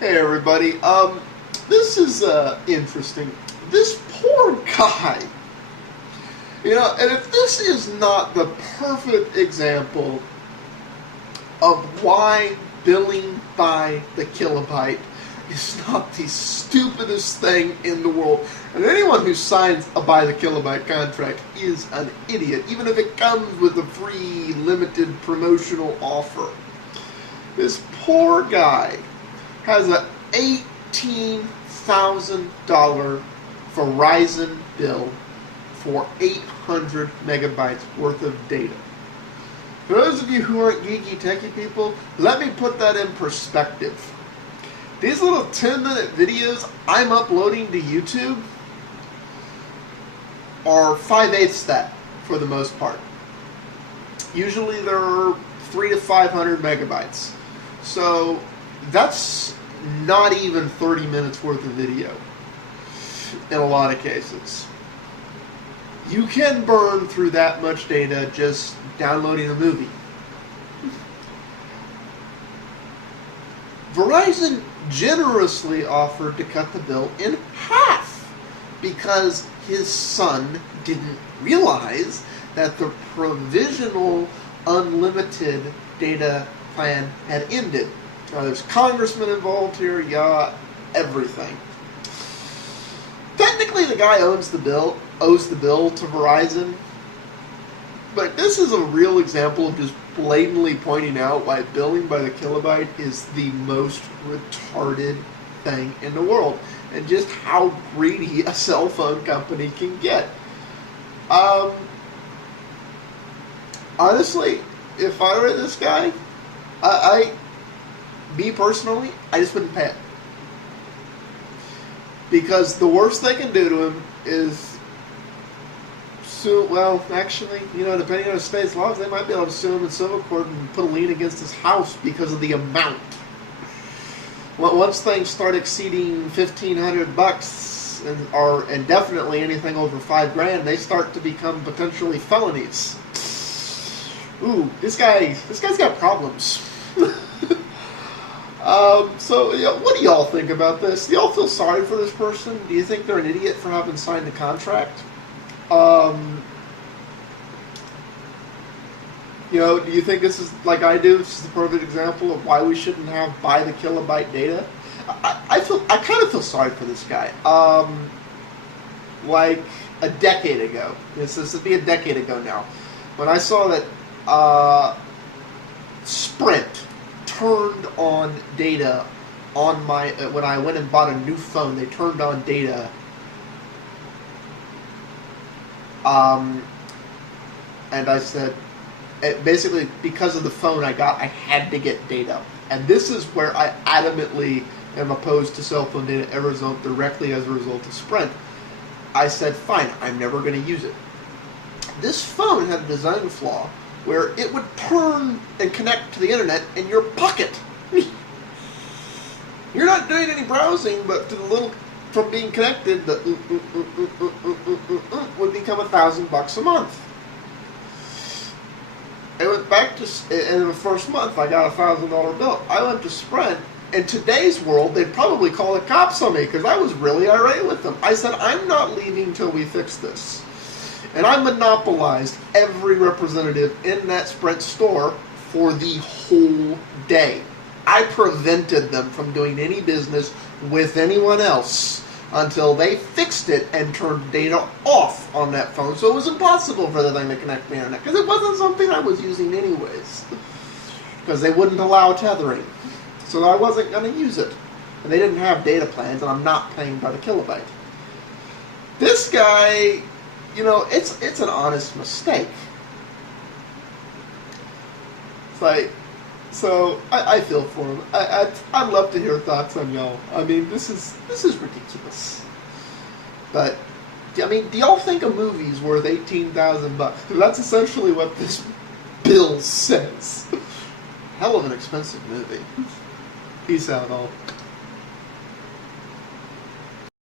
Hey everybody, this is interesting. This poor guy, and if this is not the perfect example of why billing by the kilobyte is not the stupidest thing in the world, and anyone who signs a by the kilobyte contract is an idiot, even if it comes with a free limited promotional offer. This poor guy has an $18,000 Verizon bill for 800 megabytes worth of data. For those of you who aren't geeky techie people, let me put that in perspective. These little 10-minute videos I'm uploading to YouTube are 5/8 that for the most part. Usually they're 300 to 500 megabytes. So that's not even 30 minutes worth of video in a lot of cases. You can burn through that much data just downloading a movie. Verizon generously offered to cut the bill in half because his son didn't realize that the provisional unlimited data plan had ended. Now, there's congressmen involved here, everything. Technically, the guy owes the bill to Verizon, but this is a real example of just blatantly pointing out why billing by the kilobyte is the most retarded thing in the world, and just how greedy a cell phone company can get. Honestly, if I were this guy, me personally, I just wouldn't pay it. Because the worst they can do to him is sue, well, actually, depending on the state's laws, they might be able to sue him in civil court and put a lien against his house because of the amount. Well, once things start exceeding $1,500 and definitely anything over $5,000, they start to become potentially felonies. Ooh, this guy's got problems. So, what do y'all think about this? Do y'all feel sorry for this person? Do you think they're an idiot for having signed a contract? Do you think this is, like I do, this is the perfect example of why we shouldn't have by the kilobyte data? I kind of feel sorry for this guy. Like a decade ago, this would be a decade ago now, when I saw that Sprint turned on data on my, when I went and bought a new phone, they turned on data. And I said, basically, because of the phone I got, I had to get data. And this is where I adamantly am opposed to cell phone data directly as a result of Sprint. I said, fine, I'm never going to use it. This phone had a design flaw where it would turn and connect to the internet in your pocket. You're not doing any browsing, but to the little, from being connected, the would become $1,000 a month. I went back to, in the first month, I got a $1,000 bill. I went to Sprint. In today's world, they'd probably call the cops on me because I was really irate with them. I said, I'm not leaving till we fix this. And I monopolized every representative in that Sprint store for the whole day. I prevented them from doing any business with anyone else until they fixed it and turned data off on that phone. So it was impossible for the thing to connect to the internet because it wasn't something I was using anyways. Because they wouldn't allow tethering. So I wasn't going to use it. And they didn't have data plans, and I'm not paying by the kilobyte. This guy, it's an honest mistake. It's like, so I feel for him. I'd love to hear thoughts on y'all. I mean, this is ridiculous. But do y'all think a movie's worth $18,000? Because that's essentially what this bill says. Hell of an expensive movie. Peace out, all.